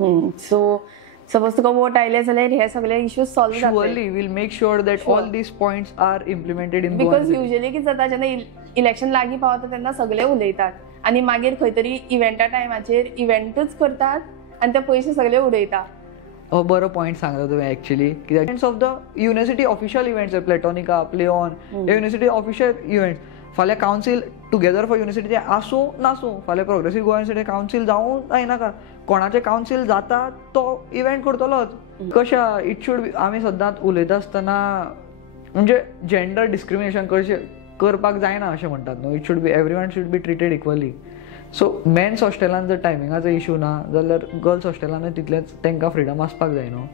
So suppose तुका vote आयले जाल्यार हे सगळे इश्यूज सॉल्व जातले. Surely we'll make sure that all these points are implemented in because Goa city. Usually कितें जाता जेन्ना इलेक्शन लागीं पावता तेन्ना सगळे उलयतात आनी मागीर खंय तरी इव्हेंटा टायमाचेर इव्हेंटूच करतात आनी ते पयशे सगळे उडयता. बरो पॉइंट सांगता तुम्ही ऍक्च्युअली कित्याक of the university official events Platonica Play On university official events फाल्यां कावन्सील टुगेदर फॉर युनिव्हर्सिटी आसूं नासूं फाल्यां प्रोग्रेसीव गोवा युनिव्हर्सिटी कावन्सील जावं जायनाका कोणाचें कावन्सील जाता तो इव्हेंट करतलोच. कशा इट शूड आमी सदांच उलयता आसतना म्हणजे जेंडर डिस्क्रिमिनेशन करपाक जायना अशें म्हणटात न्हू. It should be everyone should be treated equally. So men's हॉस्टेलान जर टायमिंगाचो इशू ना जाल्यार गर्ल्स हॉस्टेलानूय तितलेंच तांकां फ्रिडम आसपाक जाय न्हू.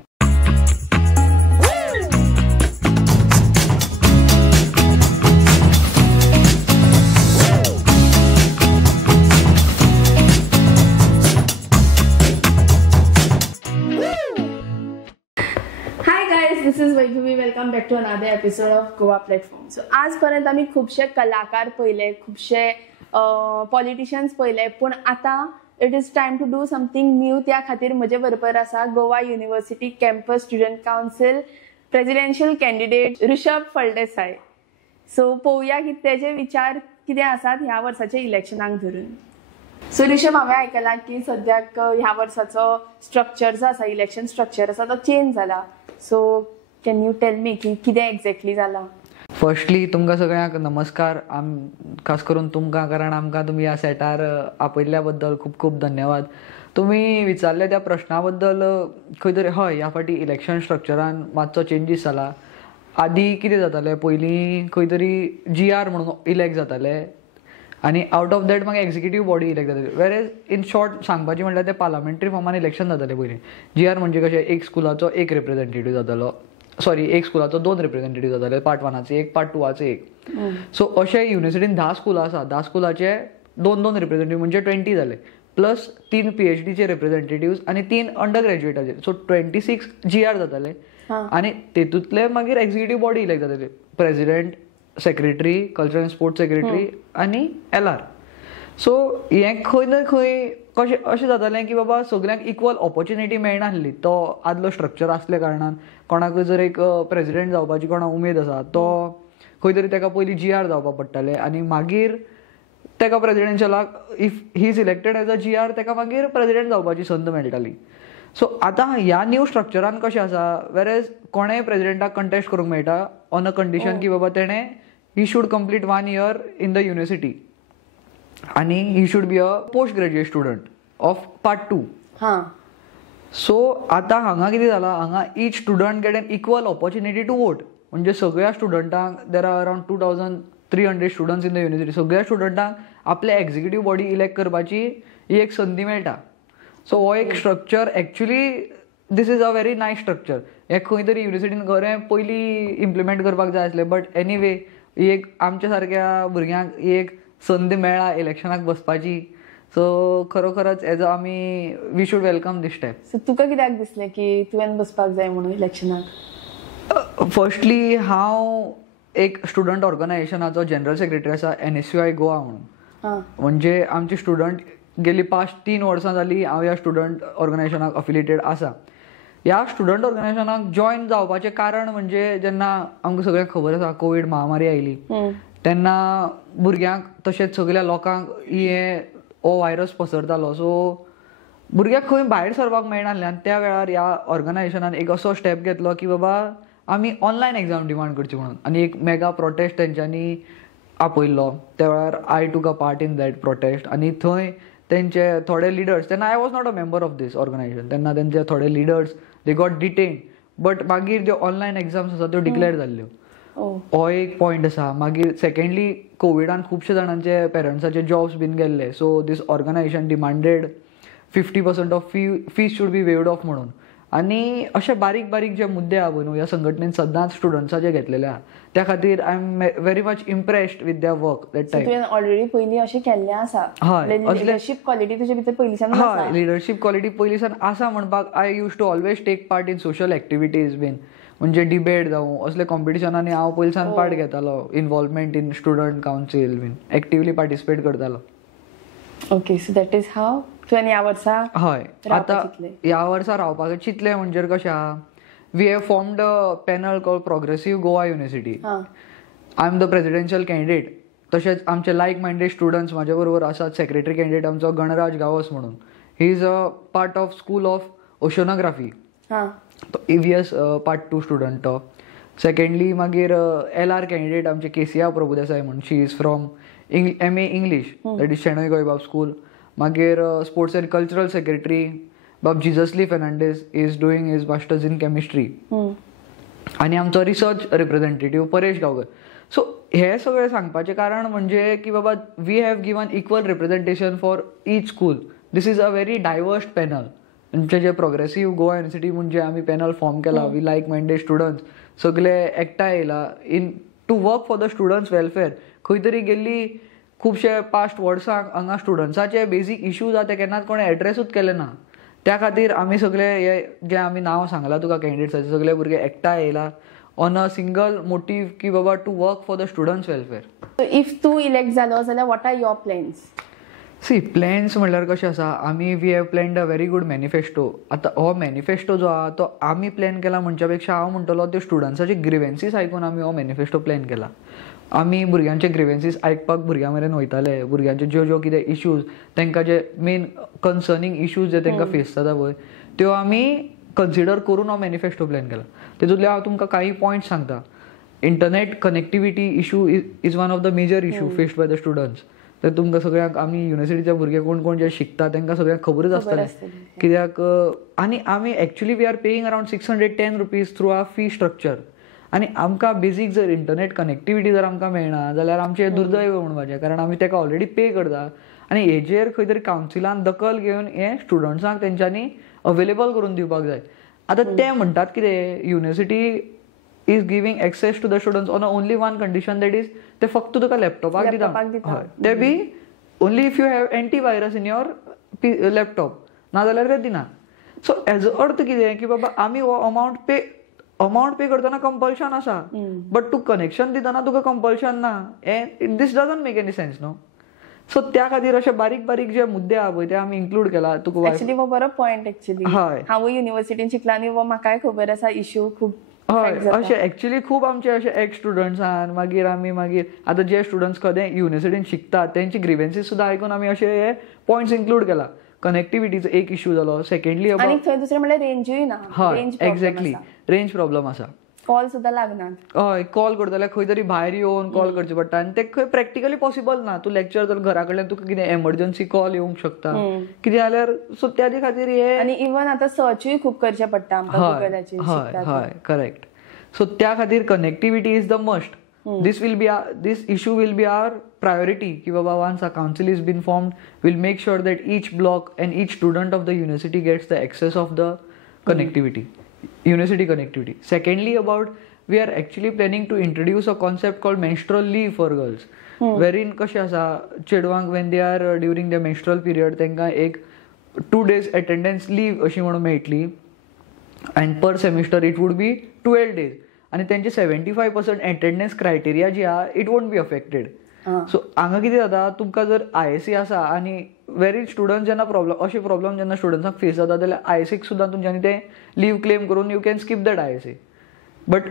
This is Vaibhavi. Welcome back to another episode of Goa platform. So आज पर्यंत आमी खुबशे कलाकार पळयले, खुबशे पॉलिटिशियन्स पळयले, पूण आतां it is time to do something new. त्या खातीर म्हजे बरोबर आसा Goa university campus student council presidential candidate Rishabh Phaldesai. So पळोवया की तेजे विचार कितें आसात ह्या वर्साच्या इलेक्शनाक धरून. सो ऋषभ, हांवें आयकलां की सद्याक ह्या वर्साचो स्ट्रक्चर जो आसा, इलेक्शन स्ट्रक्चर आसा तो चेंज जाला. So can you tell me की कितें एक्झॅक्टली जालां? फर्स्टली तुमकां सगळ्यांक नमस्कार. खास करून तुमकां, कारण आमकां तुमी ह्या सेटार आपयल्ल्या बद्दल खूब खूब धन्यवाद. तुमी विचारले त्या प्रश्ना बद्दल खंय तरी हय, ह्या फाटी इलेक्शन स्ट्रक्चरान मातसो चेंजीस जाला. आदी कितें जातालें, पयलीं खंय तरी GR म्हणून इलेक्ट जाताले आनी आउट ऑफ दॅट मागीर एक्झिक्युटीव बॉडी इलेक्ट जाताली. वेरेज इन शॉर्ट सांगपाचें म्हणल्यार ते पार्लमेंटरी फॉर्मान इलेक्शन जातालें पयलीं. GR म्हणजे कशें, एक स्कुलाचो एक रिप्रेझेंटेटीव जातालो, सॉरी एक स्कुलाचो 2 रिप्रेझेंटेटीव जाताले, पार्ट 1 एक पार्ट 2 एक. सो अशें युनिव्हर्सिटीन 10 स्कुलां आसा, 10 स्कुलाचे 2 रिप्रेझेंटेटीव म्हणजे 20 जाले, प्लस 3 PhDचे रिप्रेझेंटेटिव्स आनी 3 अंडर ग्रॅज्युएटाचे. सो 26 GR जाताले आनी तेतूंतले मागीर एक्झिक्युटीव बॉडी इलेक्ट जाताले, president, secretary, cultural end sports secretary आनी LR. सो हें खंय ना खंय कशें अशें जातालें की बाबा सगल्यांक इक्वल ऑपॉर्च्युनिटी मेळनासली. तो आदलो स्ट्रक्चर आसले कारणान कोणाकूय जर एक प्रेसिडेंट जावपाची कोणाक उमेद आसा तो खंय तरी ताका पयलीं GR जावपाक पडटालें आनी मागीर ताका प्रेसिडेंशियलाक if he is elected as a GR ताका मागीर प्रेसिडेंट जावपाची संद मेळटाली. सो आतां ह्या न्यू स्ट्रक्चरान कशें आसा, वेरेज कोणेय प्रेसिडेंटाक कंटेस्ट करूंक मेळटा ऑन अ कंडिशन की बाबा तेणें he should complete 1 year in the university आनी he should be a post graduate student of part 2. So आतां हांगा कितें जालां, हांगा ईच student get an equal opportunity to vote. म्हणजे सगळ्या स्टुडंटांक, there are around 2300 students in the university, सगळ्या स्टुडंटांक आपले एक्झिक्युटीव बॉडी इलेक्ट करपाची ही एक संदी मेळटा. सो हो एक structure actually this is a very nice structure. हें खंय तरी युनिव्हर्सिटीन खरें पयलीं इम्प्लिमेंट करपाक जाय आसलें, बट एनीवे ही एक आमच्या सारक्या भुरग्यांक ही एक संदी मेळ्ळा इलेक्शनाक बसपाची. सो खरोखरच एज आमी we should welcome this step. So तुका कित्याक दिसलें की तुवें बसपाक जाय म्हणून इलेक्शनाक? फर्स्टली हांव एक स्टुडंट ऑर्गनायझेशनाचो जनरल सेक्रेटरी आसा NSUI गोवा म्हणून. म्हणजे आमचे स्टुडंट गेली पास्ट 3 वर्सां जालीं हांव ह्या स्टुडंट ऑर्गनायझेशनाक अफिलिएटेड आसा. ह्या स्टुडंट ऑर्गनायझेशनाक जॉयन जावपाचें कारण म्हणजे जेन्ना आमकां सगळ्यांक खबर आसा कोवीड महामारी आयली तेन्ना भुरग्यांक तशेंच सगळ्या लोकांक हो व्हायरस पसरतालो. सो भुरग्यांक खंय भायर सरपाक मेळनासलें आनी त्या वेळार ह्या ऑर्गनायझेशनान एक असो स्टेप घेतलो की बाबा आमी ऑनलायन एग्जाम डिमांड करची म्हणून, आनी एक मेगा प्रोटेस्ट तेंच्यांनी आपयल्लो. त्या वेळार I took a part in that protest आनी थंय तेंचे थोडे लिडर्स, तेन्ना I was not a member of this organisation, तेन्ना तेंचे थोडे leaders they got detained, but मागीर ज्यो ऑनलायन एग्जाम्स आसा त्यो डिक्लेअर जाल्ल्यो. हो एक पॉयंट आसा. मागीर सेकंडली कोविडान खुबशे जाणांचे पेरंट्साचे जॉब्स बीन गेल्ले. So this organisation demanded 50% of fees should be waived off म्हणून. आनी अशे बारीक बारीक जे मुद्दे आहा न्हू ह्या संघटनेन सदांच स्टुडंट्साचे घेतलेले आहा. त्या खातीर I am very much impressed with their work that time. तुवें ऑलरेडी पयलीं अशें केल्लें आसा? हय, लिडरशीप क्वॉलिटी तुजे भितर पयलींच्यान आसा? हय, लिडरशीप क्वॉलिटी पयलींच्यान आसा म्हणपाक I use to always take part in social activities been, म्हणजे डिबेट जावं असले कॉम्पिटिशनांनी हांव पयलींच्यान पार्ट घेतालो, involvement in student council been actively participate करतालो. Okay, so that is how तुवें ह्या वर्सा हय रावपाक आतां चिंतलें. ह्या वर्सा रावपाक चिंतलें म्हणजे कशें आहा, we have formed a panel called progressive Goa university. हां I am the presidential candidate. तशेंच आमचे लायक मायंडेड स्टुडंट्स म्हाजे बरोबर आसात. सेक्रेटरी कॅन्डिडेट आमचो गणराज गावस म्हणून. He is a part of school of oceanography. हां EVS पार्ट 2 स्टुडंट तो. सेकंडली मागीर LR कॅन्डिडेट आमचे KCR प्रभुदेसाय म्हणून. She is from MA English, that is Shenoy Goembab school. मागीर स्पोर्ट्स एंड कल्चरल सेक्रेटरी बाब जिजसली Fernandes is doing his masters in chemistry. आनी आमचो research representative Paresh Gaonkar. So हे सगळें सांगपाचें कारण म्हणजे की बाबा we have given equal representation for each school. This is a very diverse panel. आमचे जे प्रोग्रेसिव्ह गोवा युनिव्हर्सिटी म्हणजे आमी पॅनल फॉर्म केला. वी लायक मायंडेड स्टुडंट्स सगळे एकठांय येयला in to work for the students welfare. खंय तरी गेल्ली खुबशे पास्ट वर्सांक हांगा स्टुडंट्साचे बेसीक इश्यूज आहा ते केन्नाच कोणें एड्रेसूच केले ना. त्या खातीर आमी सगळे हे जे आमी नांव सांगलां तुका कॅन्डिडेट्साचे सगळे भुरगे एकठांय येयला ऑन अ सिंगल मोटीव की बाबा to work for the students welfare. So if तूं इलेक्ट जालो जाल्यार वॉट आर युअर प्लॅन्स? सी प्लॅन्स म्हणल्यार कशें आसा, आमी we have planned a very good manifesto. आतां हो मॅनिफेस्टो जो आहा तो आमी प्लॅन केला म्हणच्या पेक्षा हांव म्हणटलो त्यो स्टुडंट्साचे ग्रिवेन्सीस आयकून आमी हो मॅनिफेस्टो प्लॅन केला. आमी भुरग्यांचे ग्रिवेन्सीस आयकपाक भुरग्यां मेरेन वयताले. भुरग्यांचे ज्यो कितें इश्यूज तांकां जे मेन कन्सर्नींग इश्यूज जे तांकां फेस जाता पळय त्यो आमी कन्सिडर करून हो मॅनिफेस्टो प्लॅन केला. तेतूंतले हांव तुमकां काही पॉयंट्स सांगता. Internet connectivity issue is one of the major issue faced by the students. तर तुमकां सगळ्यांक आमी युनिव्हर्सिटीचे भुरगे कोण कोण जे शिकता तांकां सगळ्यांक खबरूच आसतलें कित्याक. आनी आमी actually we are paying around 610 rupees through our fee structure. आनी आमकां बेसीक जर इंटरनेट कनेक्टिविटी जर आमकां मेळना जाल्यार आमचें दुर्दैव म्हणपाचें, कारण आमी ताका ऑलरेडी पे करता. आनी हेजेर खंय तरी कावन्सिलान दखल घेवन हे स्टुडंट्सांक तेंच्यांनी अवेलेबल करून दिवपाक जाय. आतां ते म्हणटात कितें, university is giving access to the students on only one condition, that is ते फक्त तुका लॅपटॉपाक दिता. हय ते be only if you have antivirus in your laptop, नाजाल्यार ते दिना. सो हेजो अर्थ कितें की बाबा आमी हो अमावंट पे करतना कंपल्शन आसा, बट तूं कनेक्शन दितना तुका कंपल्शन ना. दीस डजंट मेक एनी सेन्स न्हू. सो त्या खातीर अशे बारीक बारीक जे मुद्दे आहा पळय ते आमी इन्क्लूड केला. तुका एक्चुअली हो बरो पॉयंट. एक्चुअली हांव युनिव्हर्सिटीन शिकला आनी हो म्हाकाय खबर आसा इश्यू खूब. हय अशें एक्चुअली खूब आमचे अशे एक्स स्टुडंट्स आहात. मागीर आतां जे स्टुडंट्स कदें युनिव्हर्सिटीन शिकतात तेंची ग्रिवेन्सीस सुद्दां आयकून आमी अशे हे पॉयंट्स इन्क्लूड केला. कनेक्टिविटीचो एक इश्यू जालो. सेकंडली आनी थंय दुसरें म्हणल्यार रेंजूय ना. हय एक्झॅक्टली रेंज प्रॉब्लम आसा. कॉल सुद्दां लागना. हय कॉल करता जाल्यार खंय तरी भायर येवन कॉल करचे पडटा आनी ते खंय प्रॅक्टिकली पॉसिबल ना. तूं लेक्चर जर घरा कडल्यान तुका कितें एमर्जन्सी कॉल येवंक शकता कितें जाल्यार. सो त्या खातीर हे आनी इवन आतां सर्चूय खूब करचें पडटा आमकां गुगलाचेर. हय हय करेक्ट. सो त्या खातीर connectivity is the must. This issue will be our priority की बाबा once a council is been formed, we'll make sure that each block and each student of the university gets the access of the connectivity, university connectivity. Secondly, we are actually planning to introduce a concept called menstrual leave for girls, wherein कशें आसा चेडवांक when they are during their menstrual period तांकां एक 2 days attendance leave अशी म्हणून मेळटली, and per semester it would be 12 days. आणि त्यांची 75% अटेंडन्स क्रायटेरिया जी आहा it won't be affected. So हांगा कितें जाता, तुमकां जर ISC आसा आनी व्हेरी स्टुडंट जेन्ना अशे प्रॉब्लम जेन्ना स्टुडंट्सांक फेस जाता जाल्यार ISCक सुद्दां तुमच्यांनी ते लीव क्लेम करून you can skip that ISC. But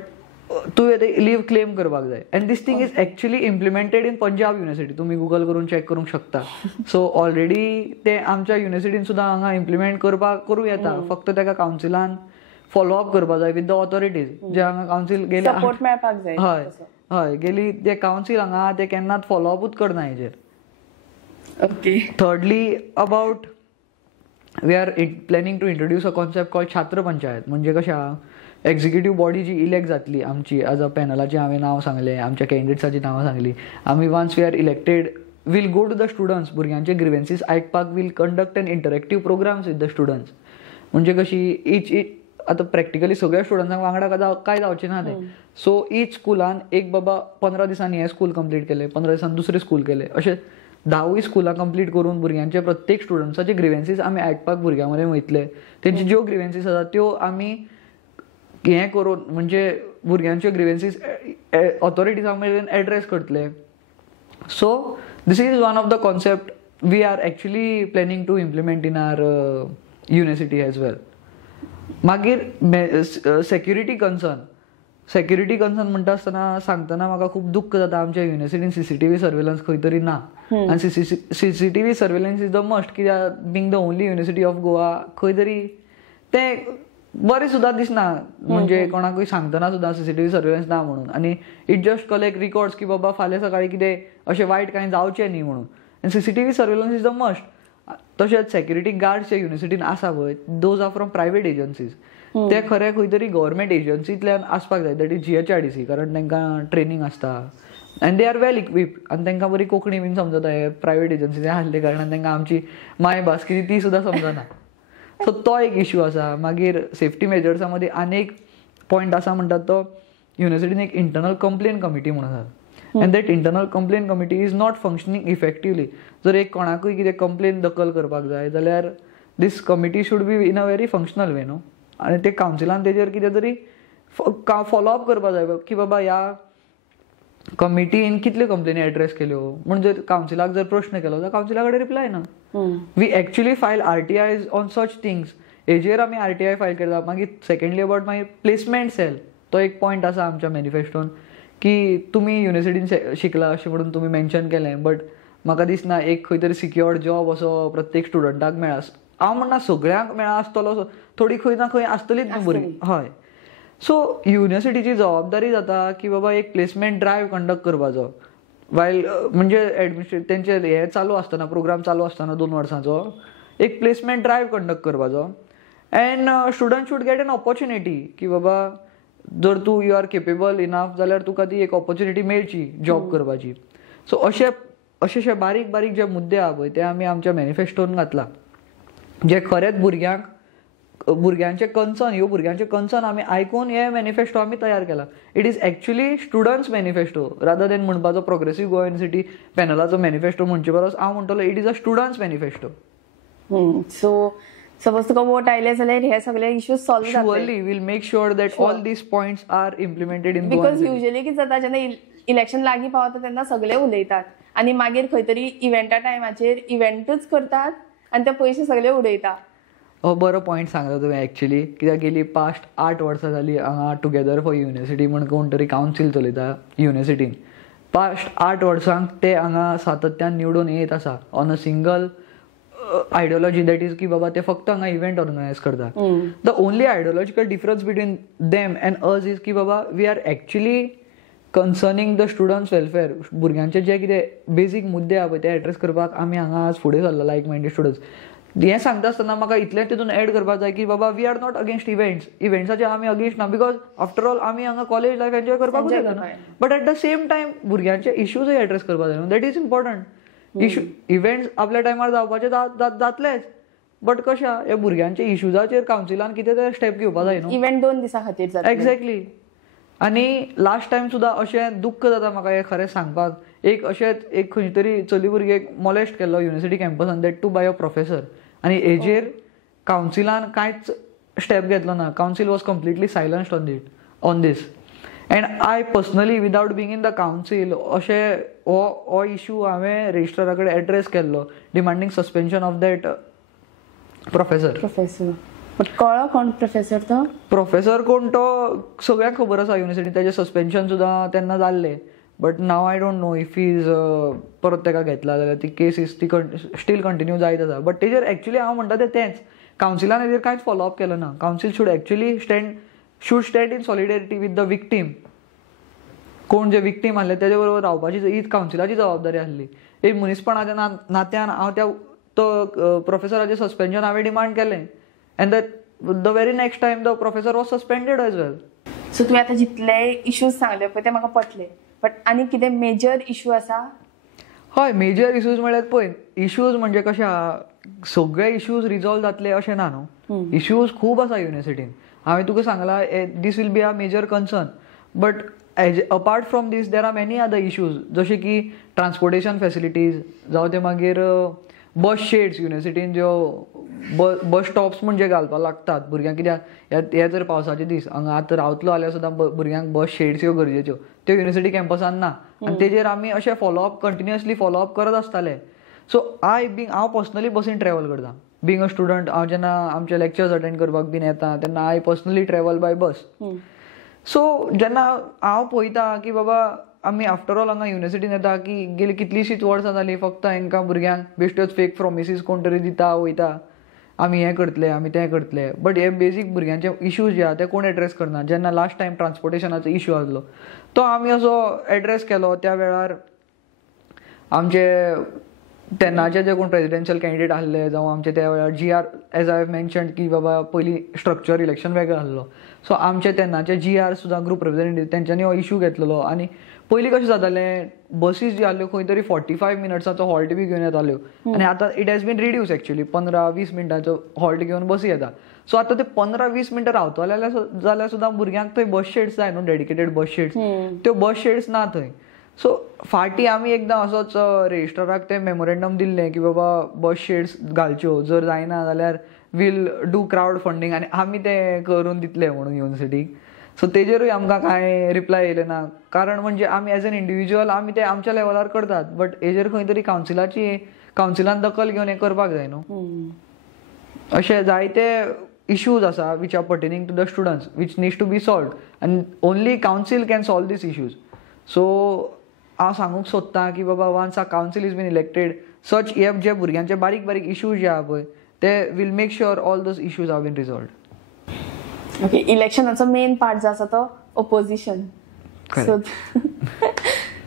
तुवें ते लीव क्लेम करपाक जाय. And these thing is actually implemented in Punjab university. तुम्ही गुगल करून चॅक करूंक शकता. सो ऑलरेडी ते आमच्या युनिव्हर्सिटीन सुद्दां हांगा इम्प्लिमेंट करूं येता. फक्त ताका कावन्सिलान फॉलोअप करपाक जाय विथ द ऑथॉरिटीज. जे हांगा कावन्सील गेले सपोर्ट मेळपाक जाय. हय हय गेली ते कावन्सील हांगा ते केन्नाच फॉलोअपूच करना हेजेर. Okay. Thirdly we are planning to introduce a concept called Chhatra Panchayat. म्हणजे कशें आहा, एक्झिक्युटीव बॉडी जी इलेक्ट जातली आमची एज अ पॅनलाची हांवें नांव सांगलें, आमच्या कॅन्डिडेट्साची नांवां सांगली. आमी once we are elected will go to the students. भुरग्यांचे ग्रिवेन्सीस आयकपाक will conduct an interactive programs with the students. म्हणजे कशी आतां प्रॅक्टिकली सगळ्या स्टुडंट्सांक वांगडा काय जावचें ना तें. सो ईच स्कुलान एक बाबा 15 दिसांनी हें स्कूल कंप्लीट केलें, 15 दिसांनी दुसरें स्कूल केलें, अशें 10 स्कुलां कंप्लीट करून भुरग्यांचे प्रत्येक स्टुडंट्साचे ग्रिवेन्सीस आमी आयकपाक भुरग्यां मरेन वयतले. तेंची ज्यो ग्रिवेन्सीस आसा त्यो आमी हें करून म्हणजे भुरग्यांच्यो ग्रिवेन्सीस ऑथॉरिटीजां मेरेन एड्रेस करतले. So this is one of the concept we are actually planning to implement in our university as well. मागीर सेक्युरिटी कन्सर्न म्हणटा आसतना सांगतना म्हाका खूब दुख्ख जाता. आमच्या युनिव्हर्सिटीन सीसीटीव्ही सर्वेलन्स खंय तरी ना. आनी CCTV surveillance is the must, कित्याक being the only university of Goa खंय तरी तें बरें सुद्दां दिसना, म्हणजे कोणाकूय सांगतना सुद्दां सीसीटीव्ही सर्वेलन्स ना म्हणून. आनी इट जस्ट कलेक्ट रिकॉर्ड्स की बाबा फाल्यां सकाळीं कितें अशें वायट कांय जावचें न्ही म्हणून. आनी CCTV surveillance is the must. तशेंच सेक्युरिटी गार्ड्स जे युनिव्हर्सिटीन आसा पळय, those are from private agencies. ते खरे खंय तरी गव्हर्मेंट एजन्सींतल्यान आसपाक जाय, दॅट इज GHRDC, कारण तांकां ट्रेनिंग आसता आनी दे आर वेल इक्विप्ड. आनी तांकां बरी कोंकणी बीन समजता. हे प्रायवेट एजन्सीचे आसले कारणान तांकां आमची मायभास कितें ती सुद्दां समजना. सो तो एक इश्यू आसा. मागीर सेफ्टी मेजर्सा मदीं आनी एक पॉयंट आसा म्हणटात तो, युनिव्हर्सिटीन एक इंटरनल कंप्लेन कमिटी म्हणून आसा. And that internal complain committee is not functioning effectively. जर एक कोणाकूय कितें कंप्लेन दखल करपाक जाय जाल्यार this committee should be in a very functional way न्हू. आनी ते कावन्सिलान तेजेर कितें तरी फॉलोअप करपाक जाय की बाबा ह्या कमिटीन कितल्यो कंप्लेनी एड्रेस केल्यो. म्हणजे कावन्सिलाक जर प्रश्न केलो जाल्यार कावन्सिला कडेन रिप्लाय ना. We actually file RTIs on such things. हेजेर आमी RTI फायल करता. मागीर सेकंडली अबाउट मागीर प्लेसमेंट सेल, तो एक पॉयंट आसा आमच्या मॅनिफेस्टोन की तुमी युनिव्हर्सिटीन शिकला अशें म्हणून तुमी मेन्शन केलें, बट म्हाका दिसना एक खंय तरी सिक्युअर्ड जॉब असो प्रत्येक स्टुडंटाक मेळा. हांव म्हणना सगळ्यांक मेळा आसतलो, थोडी खंय ना खंय आसतलीच न्हू भुरगीं. हय. सो युनिव्हर्सिटीची जबाबदारी जाता की बाबा एक प्लेसमेंट ड्रायव्ह कंडक्ट करपाचो. वायल म्हणजे एडमिशन तेंचे हे चालू आसतना, प्रोग्राम चालू आसतना 2 वर्सांचो एक प्लेसमेंट ड्रायव्ह कंडक्ट करपाचो. End student should get an opportunity की बाबा जर तूं यू आर केपेबल इनफ जाल्यार तुका ती एक ऑपॉर्च्युनिटी मेळची जॉब करपाची. सो अशे बारीक बारीक जे मुद्दे आहा पळय ते आमी आमच्या मॅनिफेस्टोन घातला, जे खरेंच भुरग्यांचे कन्सर्न आमी आयकून हे मॅनिफेस्टो आमी तयार केला. It is actually students manifesto rather than म्हणपाचो प्रोग्रेसीव गोवा युनिव्हर्सिटी पॅनलाचो मॅनिफेस्टो म्हणचे परस हांव म्हणटलो it is a students manifesto. So suppose Tuka vote आयले जाल्यार हे सगळे इश्यूज सॉल्व जातले. Surely we'll make sure that all these points are implemented in because usually कितें जाता जेन्ना इलेक्शन लागीं पावता तेन्ना सगळे उलयतात आनी मागीर खंय तरी इव्हेंटा टायमाचेर इव्हेंटूच करतात आनी ते पयशे सगळे उडयता. हो बरो पॉयंट सांगता तुवें एक्चुअली, कित्याक गेली पास्ट 8 वर्सां जालीं हांगा टुगेदर फॉर युनिव्हर्सिटी म्हण कोण तरी कावन्सील चलयता युनिव्हर्सिटीन. पास्ट 8 वर्सांक ते हांगा सातत्यान निवडून येत आसा on a single ideology, that is की बाबा ते फक्त हांगा इव्हेंट ऑर्गनायज करता. The only ideological difference between them and us is की बाबा we are actually concerning the students welfare. भुरग्यांचे जे कितें बेसीक मुद्दे आहा पळय ते एड्रेस करपाक आमी हांगा आज फुडें सरला लायक मायंडेड स्टुडंट्स. हें सांगता आसतना म्हाका इतलें तितून एड करपाक जाय की बाबा वी आर नॉट अगेन्स्ट इव्हेंट्साचे आमी अगेन्स्ट ना, बिकॉज आफ्टर ऑल आमी हांगा कॉलेज लायफ एन्जॉय करपाक जाय ना. But at the same time भुरग्यांचे इश्यूजय एड्रेस करपाक जाय, दॅट इज इम्पॉर्टंट. इव्हेंट्स आपल्या टायमार जावपाचे जातलेच, बट कशा ह्या भुरग्यांच्या इश्यूजाचेर कावन्सिलान कितें तरी स्टेप घेवपाक जाय न्हू. इव्हेंट 2 दिसां खातीर जाता. एक्झॅक्टली. आनी लास्ट टायम सुद्दां अशें दुख्ख जाता म्हाका हें खरें सांगपाक. एक अशेंच एक खंय तरी चली भुरगेक मॉलेस्ट केल्लो युनिव्हर्सिटी कॅम्पसान, that too by a professor. आनी हेजेर कावन्सिलान कांयच स्टेप घेतलो ना. Council was completely silenced on this. And I personally without being in the council अशें हो इश्यू हांवें रजिस्ट्रारा कडेन एड्रेस केल्लो, demanding suspension of that professor. कळ्ळो कोण प्रोफेसर तो? प्रोफेसर कोण तो सगळ्यांक खबर आसा युनिव्हर्सिटी, तेजें सस्पेन्शन सुद्दां तेन्ना जाल्लें. But now I don't know if is परत ताका घेतला जाल्यार ती केस इज ती स्टील कंटिन्यू जायत आसा. बट तेजेर एक्चुअली हांव म्हणटा तेंच, कावन्सिलान हेजेर कांयच फॉलोअप केलो ना. Council should actually stand in solidarity with the victim. कोण जे विक्टीम आहले तेजे बरोबर रावपाची ही कावन्सिलाची जबाबदारी आसली. एक मनीसपणाच्या नात्यान हांव तो प्रोफेसराचें सस्पेन्शन हांवें डिमांड केलें. And the very next time the professor was suspended as well. So तुवें आतां जितले इश्यूज सांगले पळय ते म्हाका पटले, बट आनी कितें मेजर इश्यू आसा? हय, मेजर इश्यूज म्हळ्यार पळय, इश्यूज म्हणजे कशें आहा, सगळे इश्यूज रिजॉल्व जातले अशें ना न्हू. इश्यूज खूब आसा युनिव्हर्सिटीन. हांवें तुका सांगला this will be a major concern, but apart from this there are many other issues, जशे की ट्रान्सपोर्टेशन फॅसिलिटीज जावं ते मागीर बस शेड्स युनिव्हर्सिटीन ज्यो बस स्टॉप्स म्हणजे घालपाक लागतात भुरग्यांक. कित्याक हे जर पावसाचे दीस हांगा आतां रावतलो जाल्यार सुद्दां भुरग्यांक बस शेड्स ह्यो गरजेच्यो, त्यो युनिव्हर्सिटी कॅम्पसान ना. आनी तेजेर आमी अशें कंटिन्युअसली फॉलोअप करत आसताले. सो हांव पर्सनली बसीन ट्रॅव्हल करता. बींग अ स्टुडंट हांव जेन्ना आमचे लेक्चर्स अटेंड करपाक बीन येता तेन्ना I personally travel by bus. So जेन्ना हांव पळयता की बाबा आमी आफ्टर ऑल हांगा युनिव्हर्सिटीन येता की गेली कितलींशींच वर्सां जालीं फक्त हांकां भुरग्यांक बेश्ट्योच फेक प्रॉमिसीस कोण तरी दिता वयता, आमी हें करतले आमी तें करतले, बट हे बेसीक भुरग्यांचे इश्यूज जे आहा ते कोण एड्रेस करना. जेन्ना लास्ट टायम ट्रान्सपोर्टेशनाचो इश्यू आसलो तो आमी असो एड्रेस केलो. त्या वेळार आमचे तेन्नाचे जे कोण प्रेसिडेन्शियल कॅन्डिडेट आसले जावं आमचे त्या वेळार GR एज आय मेन्शन्ड की बाबा पयलीं स्ट्रक्चर इलेक्शन वेगळो आसलो. सो आमचे तेन्नाचे GR सुद्दां ग्रुप रिप्रेझेंटेटीव तेंच्यांनी हो इश्यू घेतलेलो. आनी पयलीं कशें जातालें बसीस ज्यो आसल्यो खंय तरी 45 मिनट्साचो हॉल्ट बी घेवन येताल्यो आनी आतां it has been reduce actually 15-20 मिनटाचो हॉल्ट घेवन बसी येता. सो आतां ते 15-20 मिनटां रावतले जाल्यार सुद्दां भुरग्यांक थंय बस शेड्स जाय न्हू, डेडिकेटेड बस शेड्स, त्यो बस शेड्स ना थंय. सो फाटीं आमी एकदां असोच रेजिस्ट्राराक तें मेमोरेंडम दिल्लें की बाबा बस शेड्स घालच्यो, जर जायना जाल्यार वील डू क्रावड फंडींग आनी आमी तें करून दितले म्हणून युनिव्हर्सिटीक. सो तेजेरूय आमकां कांय रिप्लाय येयलें ना. कारण म्हणजे आमी एज एन इंडिविज्युअल आमी ते आमच्या लेवलार करतात, बट हेजेर खंय तरी कावन्सिलान दखल घेवन हें करपाक जाय न्हू. अशे जायते इश्यूज आसा which are pertaining to the students which needs to be solved आनी only council can solve this issues. So हांव सांगूंक सोदतां की बाबा once a council is been elected such हे जे भुरग्यांचे बारीक बारीक इश्यूज जे आहा पळय ते will make sure all those issues have been resolved. Okay, इलेक्शनाचो मेन पार्ट जो आसा तो ओपोजिशन.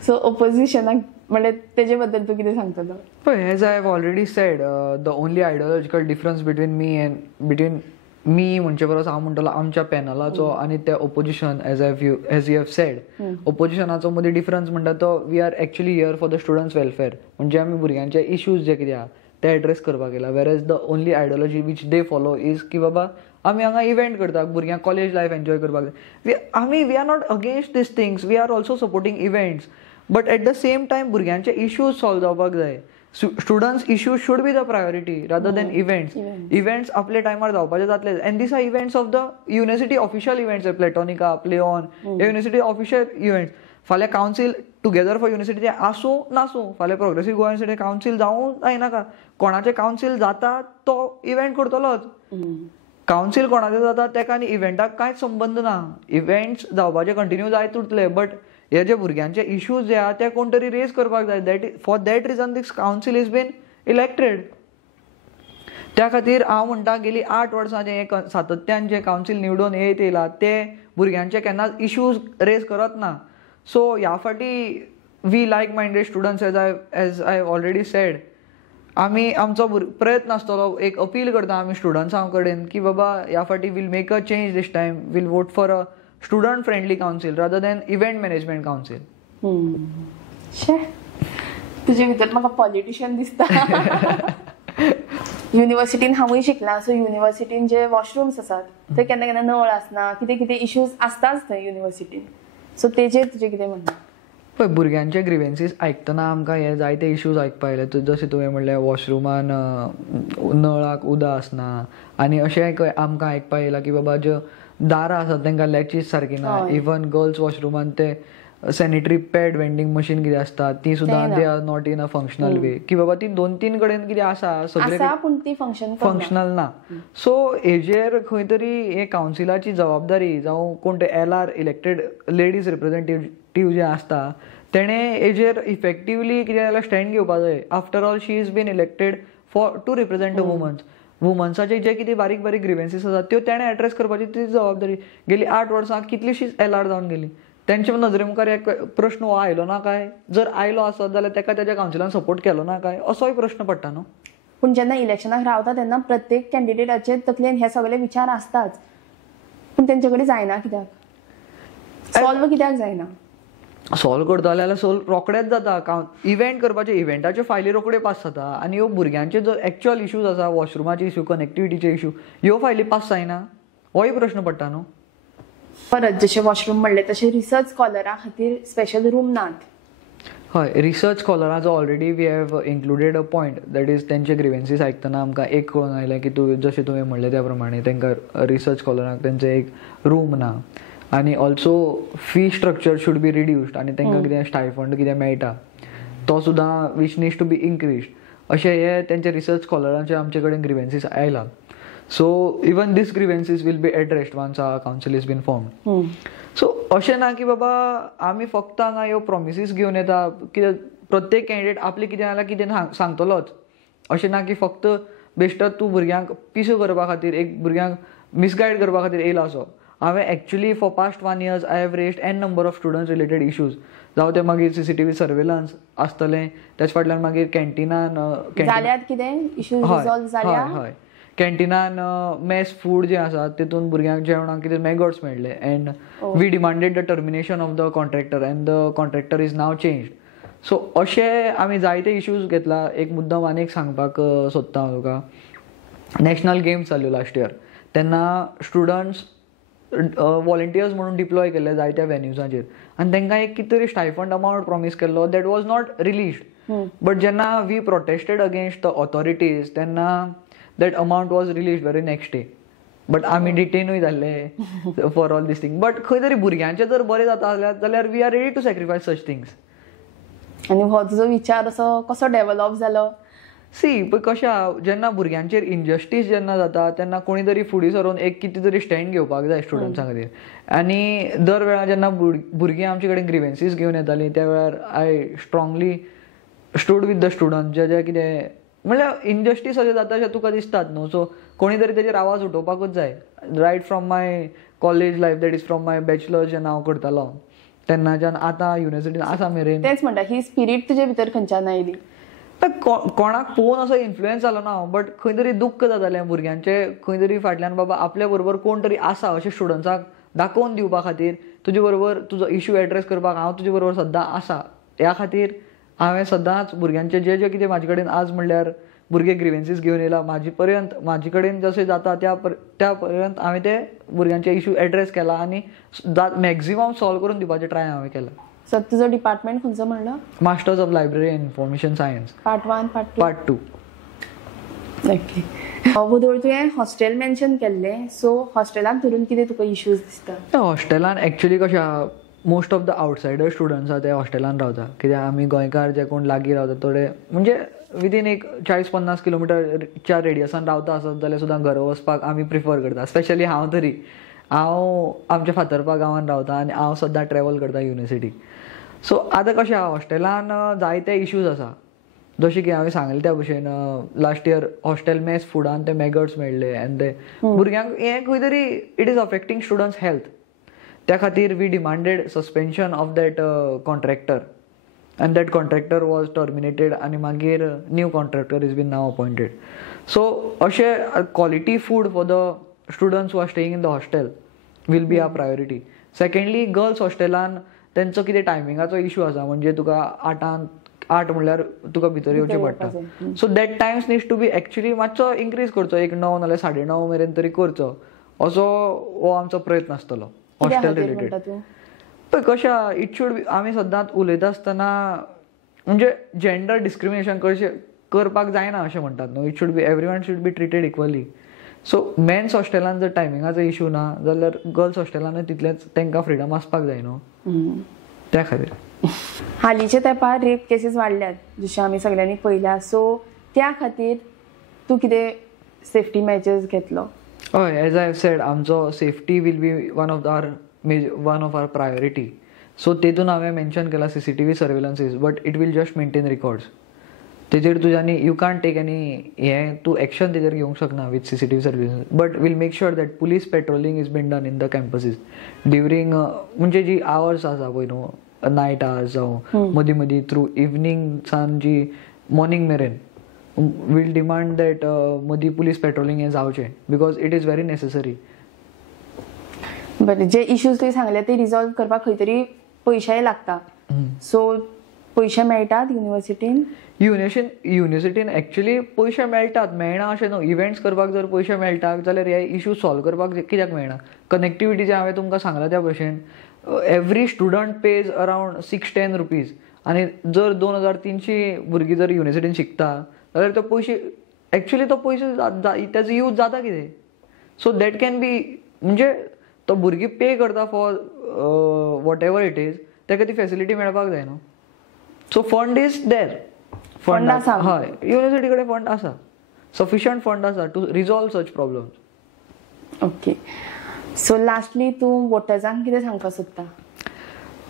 सो ओपोजिशनाक म्हणजे तेजे बद्दल तूं कितें सांगतलो? पळय, as I have already said, the only ideological difference between me म्हणचे परस हांव म्हणटलो आमच्या पॅनलाचो आनी ते opposition as you have said, ओपोजिशनाचो मदीं डिफरन्स म्हणटा तो we are actually here for the students welfare. म्हणजे आमी भुरग्यांचे इश्यूज जे कितें आहा ते एड्रेस करपाक येयला. Whereas the only ideology which they follow is की बाबा आमी हांगा इव्हेंट करतात, भुरग्यांक कॉलेज लायफ एन्जॉय करपाक जाय. We are not against this things, we are also supporting events, but at the same time भुरग्यांचे इश्यूज सॉल्व जावपाक जाय. Students issues should be the priority rather than events. Events आपल्या टायमार जावपाचे जातले and this are events of the university official events, Platonica, Playon, university official events. फाल्यां council together for university आसूं नासूं, फाल्यां प्रोग्रेसीव गोवा युनिव्हर्सिटी कावन्सील जावूं जायनाका, कोणाचें कावन्सील जाता तो इव्हेंट करतलोच. कावन्सील कोणाचें जाता तेका आनी इव्हेंटाक कांयच संबंद ना. इव्हेंट्स जावपाचे कंटिन्यू जायत उरतले, बट हे जे भुरग्यांचे इश्यूज जे आहा ते कोण तरी रेज करपाक जाय. For that reason this council is been elected. त्या खातीर हांव म्हणटा गेली 8 वर्सां जे सातत्यान जे कावन्सील निवडून येत येयला ते भुरग्यांचे केन्नाच इश्यूज रेज करत ना. सो ह्या फाटी we like minded students as I already said, आमी आमचो प्रयत्न आसतलो, एक अपील करता आमी स्टुडंट्सां कडेन की बाबा ह्या फाटी will make a change this time, will vote for a student friendly council rather than event management council. तुजे भितर म्हाका पॉलिटिशियन दिसता. युनिव्हर्सिटीन हांवूय शिकलां, सो युनिव्हर्सिटीन जे वॉशरूम्स आसात थंय केन्ना केन्ना नळ आसना, कितें कितें इश्यूज आसताच थंय युनिव्हर्सिटीन. सो तेजेर तुजें कितें म्हणटा? पळय, भुरग्यांचे ग्रिवेन्सीस आयकतना आमकां हे जायते इश्यूज आयकपा येले. जशें तुवें म्हणलें वॉशरुमान नळाक उदक आसना, आनी अशें आमकां आयकपा येयलां की बाबा ज्यो दारां आसात तांकां लॅचीस सारकी ना. इवन गर्ल्स वॉशरुमान ते सॅनिटरी पॅड वेंडिंग मशीन कितें आसता ती सुद्दां they are not in a functional way, की बाबा ती 2-3 कडेन कितें आसा सगळें फंक्शनल ना. सो हेजेर खंय तरी हे कावन्सिलाची जबाबदारी जावं कोण ते LR इलेक्टेड लेडीज रिप्रेझेंटेटिव्ह जे आसता तेणे हेजेर इफेक्टिवली कितें जाल्यार स्टँड घेवपाक जाय. After all she is been elected to represent the womens. वुमन्साचे जे कितें बारीक बारीक ग्रिवेन्सीस आसात त्यो तेणें एड्रेस करपाची ती जबाबदारी. गेली 8 वर्सां कितलीशीच LR जावन गेली. तेंच्या नजरे मुखार एक प्रश्न हो आयलो ना काय? जर आयलो आसत जाल्यार तेका तेज्या कावन्सिलान सपोर्ट केलो ना काय, असोय प्रश्न पडटा न्हू. पूण जेन्ना इलेक्शनाक रावता तेन्ना प्रत्येक कॅन्डिडेटाचे तकलेन हे सगळे विचार आसताच, पूण तेंचे कडेन जायना कित्याक? सॉल्व कित्याक जायना? सॉल्व करता जाल्यार सॉल्व रोखडेच जाता. इव्हेंट करपाचे इव्हेंटाच्यो फायली रोखडे पास जाता आनी ह्यो भुरग्यांचे जो एक्च्युअल इश्यूज आसा, वॉशरुमाचे इश्यू, कनेक्टिविटीचे इश्यू, ह्यो फायली पास जायना, होय प्रश्न पडटा न्हू. परत जशें वॉशरूम म्हणलें तशें रिसर्च स्कॉलरा खातीर स्पेशल रूम नात. हय, रिसर्च स्कॉलराचो already we have included a point, that is तेंचे ग्रिवेन्सीस आयकतना आमकां एक कळून आयलें की जशें तुवें म्हणलें त्या प्रमाणे तांकां रिसर्च स्कॉलरांक तेंचे एक रूम ना. आनी also fee structure should be reduced आनी तांकां कितें स्टायफंड कितें मेळटा तो सुद्दां which needs to be increased. अशें हे तेंचे रिसर्च स्कॉलरांचे आमचे कडेन ग्रिवेन्सीस आयला. So even this grievances will be addressed once our council is been formed. So अशें ना की बाबा आमी फक्त हांगा ह्यो प्रॉमिसीस घेवन येता, कित्याक प्रत्येक कॅन्डिडेट आपलें कितें जाल्यार कितें सांगतलोच. अशें ना की फक्त बेश्टोच तूं भुरग्यांक पिसो करपा खातीर, एक भुरग्यांक मिसगायड करपा खातीर येयला असो. हांवें actually for past 1 year I have raised an number of students related issues. जावं ते मागीर CCTV सर्वेलन्स आसतलें, तेच फाटल्यान मागीर कॅन्टिनान हय कॅन्टिनान मेस फूड जें आसा तितून भुरग्यांक जेवणाक कितें मॅगट्स मेळ्ळे and we demanded the termination of the contractor and the contractor is now changed. So अशे आमी जायते इश्यूज घेतला. एक मुद्दम आनीक सांगपाक सोदता हांव तुका. नॅशनल गेम्स जाल्यो लास्ट इयर, तेन्ना स्टुडंट्स वॉलंटियर्स म्हणून डिप्लॉय केल्ले जायत्या वेन्यूजांचेर आनी तांकां एक कितें तरी स्टायफंड अमावंट प्रॉमीस केल्लो that was not released. But जेन्ना वी प्रोटेस्टेड अगेन्स्ट द ऑथॉरिटीज तेन्ना that amount was released very next day. But आमी डिटेनूय जाल्ले for all this thing. But खंय तरी भुरग्यांचें जर बरें जाता जाल्यार we are ready to sacrifice such things. आनी हो तुजो विचार असो कसो डेव्हलप जालो? पळय कशें जेन्ना भुरग्यांचेर इनजस्टीस जेन्ना जाता तेन्ना कोणी तरी फुडें सरून एक कितें तरी स्टँड घेवपाक जाय स्टुडंट्सां खातीर. आनी दर वेळा जेन्ना भुरगीं आमचे कडेन ग्रिवेन्सीस घेवन येतालीं त्या वेळार I strongly stood with the student. जे कितें म्हणल्यार इनजस्टीस अशें जाता अशें तुका दिसतात न्हू. सो कोणी तरी तेजेर आवाज उठोवपाकूच जाय. Right from my college life, that is from my bachelors जेन्ना हांव करतालो तेन्नाच्यान आतां युनिवर्सिटीन आसा मेरेन. तेच म्हणटा ही स्पिरीट तुजे भितर खंयच्यान आयली? कोणाक पळोवन असो इन्फ्लुएन्स जालो ना, बट खंय तरी दुख्ख जातालें भुरग्यांचे खंय तरी फाटल्यान बाबा आपल्या बरोबर कोण तरी आसा अशें स्टुडंट्साक दाखोवन दिवपा खातीर, तुजे बरोबर तुजो इश्यू एड्रेस करपाक हांव तुजे बरोबर सद्दां आसा. ह्या खातीर हांवें सदांच भुरग्यांचे जे कितें म्हाजे कडेन आज म्हणल्यार भुरगे ग्रिवेन्सीस घेवन येयला म्हाजे कडेन जशें जाता त्या पर्यंत हांवें ते भुरग्यांचे इश्यू एड्रेस केला आनी मॅक्झिमम सॉल्व करून दिवपाचें ट्राय हांवें केला. सो तुजो डिपार्टमेंट खंयचो म्हणलो? Masters of library and information science. Part 1 part 2. Okay. वोदोळ तुवें हॉस्टेल मेन्शन केल्लें, सो हॉस्टेलाक धरून कितें तुका इश्यूज दिसता? हॉस्टेलान एक्चुअली कशें most of the outsider students आसा ते हॉस्टेलान रावता. कित्याक आमी गोंयकार जे कोण लागीं रावता थोडे म्हणजे विदीन एक 40-50 किलोमिटरच्या रेडियसान रावता आसत जाल्यार सुद्दां घरा वचपाक आमी प्रिफर करता. स्पेशली हांव तरी हांव आमच्या फातर्पा गांवांत रावता आनी हांव सद्दां ट्रॅवल करता युनिवर्सिटीक. सो आतां कशें आहा हॉस्टेलान जायते इश्यूज आसा. जशें की हांवें सांगलें त्या भशेन लास्ट इयर हॉस्टेल मेस फुडान ते मॅगट्स मेळ्ळे आनी ते भुरग्यांक हें खंय तरी it is affecting students health. त्या खातीर we demanded suspension of that contractor and that contractor was terminated and मागीर new contractor is been now appointed. So अशें quality food for the students who are staying in the hostel will be our priority. Secondly, girls hostelan तेंचो कितें टायमिंगाचो issue आसा म्हणजे तुका 8 म्हणल्यार तुका भितर येवचें पडटा. So that times needs to be actually मातसो इन्क्रीज करचो, एक 9 नाल्यार 9:30 मेरेन तरी करचो असो हो आमचो प्रयत्न आसतलो हॉस्टेल रिलेटेड. पण कशें इट शूड आमी सदांच उलयता आसतना म्हणजे जेंडर डिस्क्रिमिनेशन कशें करपाक जायना अशें म्हणटात न्हू. It should be everyone should be treated equally. So men's हॉस्टेलान जर टायमिंगाचो इश्यू ना जाल्यार गर्ल्स हॉस्टेलानूय तितलेंच तांकां फ्रिडम आसपाक जाय न्हू. त्या खातीर हालींच्या तेंपार रेप केसीस वाडल्यात जशें आमी सगळ्यांनी पळयल्या. सो त्या खातीर तूं कितें सेफ्टी मेजर्स घेतलो? हय, एज आय हॅव सेड आमचो safety will be one of our priority. So तेतून हांवें मेन्शन केला CCTV surveillances, but it will just maintain records. तेजेर तुज्यांनी यू कांट टेक एनी हें तूं एक्शन तेजेर घेवंक शकना with CCTV surveillance. But will make sure that police patrolling is been done in the campuses during म्हणजे जी आवर्स आसा पळय न्हू, नायट आवर्स जावं मदीं मदीं थ्रू इवनिंगसान जी मॉर्निंग मेरेन वील डिमांड दॅट मदीं पुलीस पेट्रोलिंग हें जावचें because it is very necessary. बरें, जे इश्यूज तुवें सांगले ते रिजॉल्व करपाक खंय तरी पयशेय लागता. सो पयशे मेळटात युनिवर्सिटीन एक्चुअली पयशे मेळना अशें न्हू. इव्हेंट्स करपाक जर पयशे मेळटात जाल्यार हे इश्यू सॉल्व करपाक कित्याक मेळना? कनेक्टिविटी जे हांवें तुमकां सांगलां त्या भशेन every student page around 6-10 rupees आनी जर 2300 भुरगीं जर युनिवर्सिटीन शिकता जाल्यार ते पयशे एक्चुअली तो पयशे तेजो यूज जाता कितें? सो दॅट कॅन बी म्हणजे तो भुरगीं पे करता for whatever it is, ताका ती फेसिलिटी मेळपाक जाय न्हू. So fund is there. Fund आसा हय युनिव्हर्सिटी कडेन फंड आसा सफिशियंट फंड आसा to resolve such problems. Okay so lastly तूं वोटर्सांक कितें सांगपाक सोदता?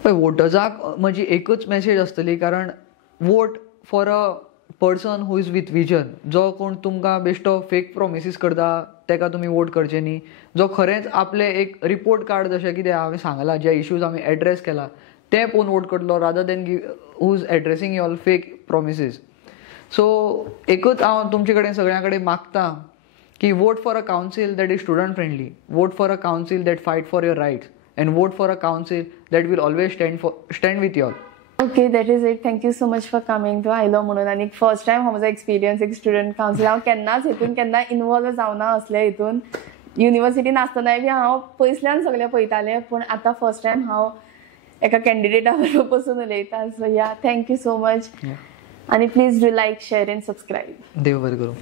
पळय वोटर्साक म्हजी एकच मॅसेज आसतली कारण vote for a person who is with vision. जो कोण तुमकां बेश्टो फेक प्रॉमिसीस करता तेका तुमी वोट करचे न्ही. जो खरेंच आपले एक रिपोर्ट कार्ड जशें कितें हांवें सांगलां जे इश्यूज आमी एड्रेस केला ते पळोवन वोट करतलो rather than who is addressing your fake promises. So एकूच हांव तुमचे कडेन सगळ्यां कडेन मागतां की vote for a council that is student friendly, vote for a council that fight for your rights and vote for a council that will always stand with you all. Okay that is it. Thank you so much for coming to आयलो म्हणून. आनी first time हो म्हजो experience एक student council. हांव केन्नाच हितून केन्ना इनवॉल्व जावना असले हितून. युनिव्हर्सिटीन आसतनाय बी हांव पयसल्यान सगळें पळयतालें पूण आतां फर्स्ट टायम हांव एका कॅन्डिडेटा बरोबर बसून उलयता. So yeah thank you so much. आनी please do like share and subscribe. देव बरें करूं.